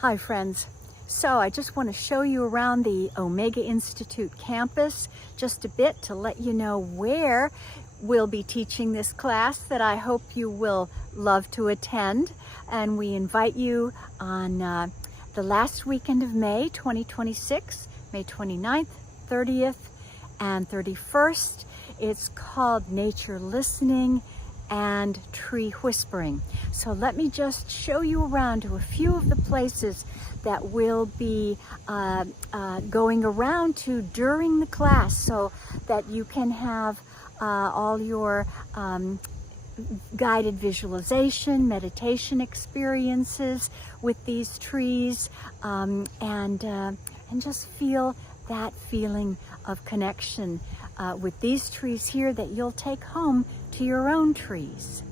Hi friends. So I just want to show you around the Omega Institute campus just a bit to let you know where we'll be teaching this class that I hope you will love to attend. And we invite you on the last weekend of May 2026, May 29th, 30th, and 31st. It's called Nature Listening and Tree Whispering. So let me just show you around to a few of the places that we'll be going around to during the class so that you can have all your guided visualization, meditation experiences with these trees, and just feel that feeling of connection with these trees here that you'll take home to your own trees.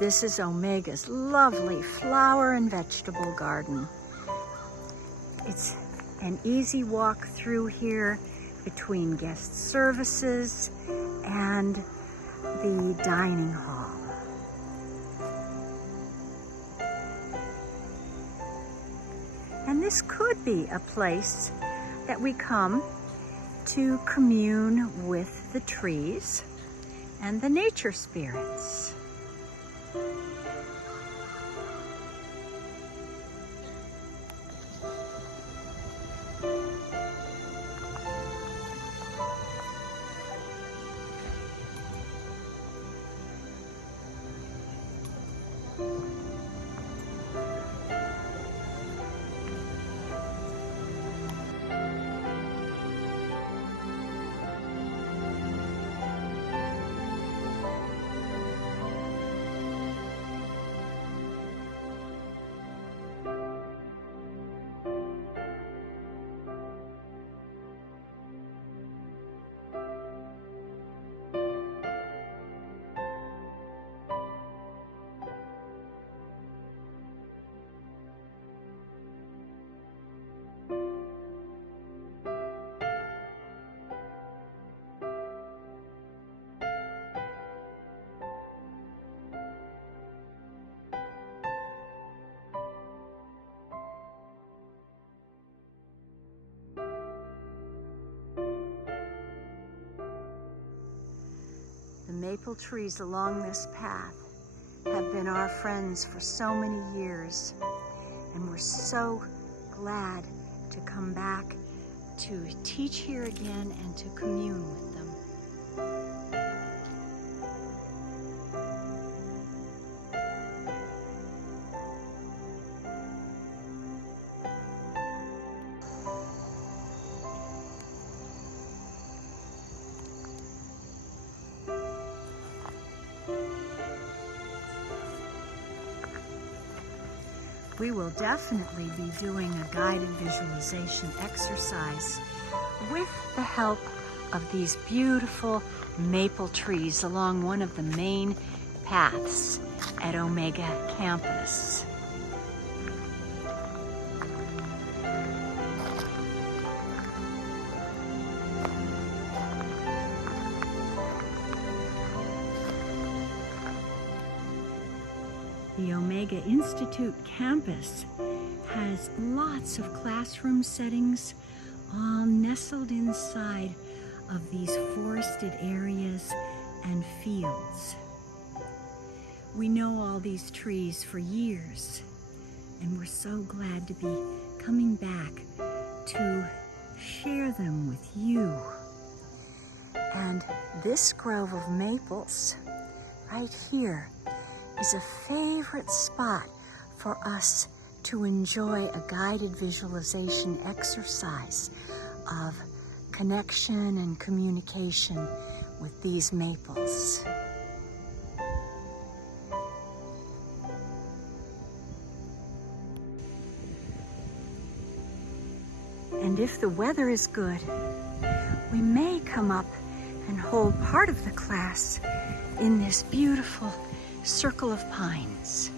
This is Omega's lovely flower and vegetable garden. It's an easy walk through here between guest services and the dining hall. And this could be a place that we come to commune with the trees and the nature spirits. The maple trees along this path have been our friends for so many years, and we're so glad to come back to teach here again and to commune with them. we will definitely be doing a guided visualization exercise with the help of these beautiful maple trees along one of the main paths at Omega campus. The Omega Institute campus has lots of classroom settings, all nestled inside of these forested areas and fields. We know all these trees for years, and we're so glad to be coming back to share them with you. And this grove of maples right here is a favorite spot for us to enjoy a guided visualization exercise of connection and communication with these maples. And if the weather is good, we may come up and hold part of the class in this beautiful circle of pines.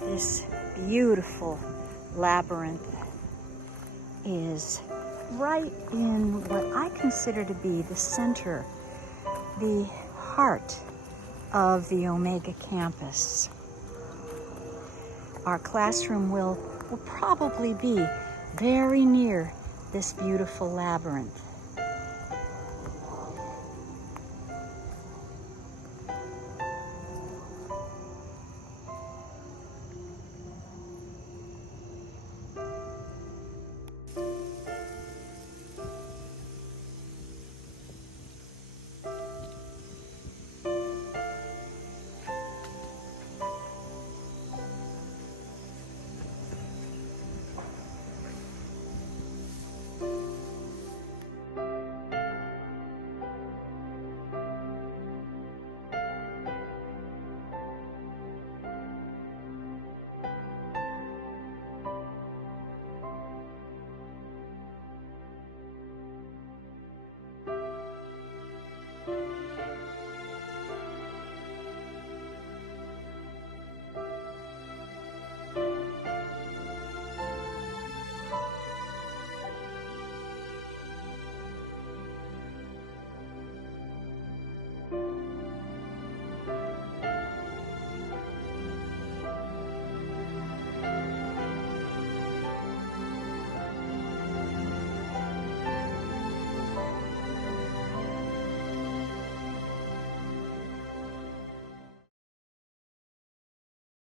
This beautiful labyrinth is right in what I consider to be the center, the heart of the Omega campus. Our classroom will probably be very near this beautiful labyrinth.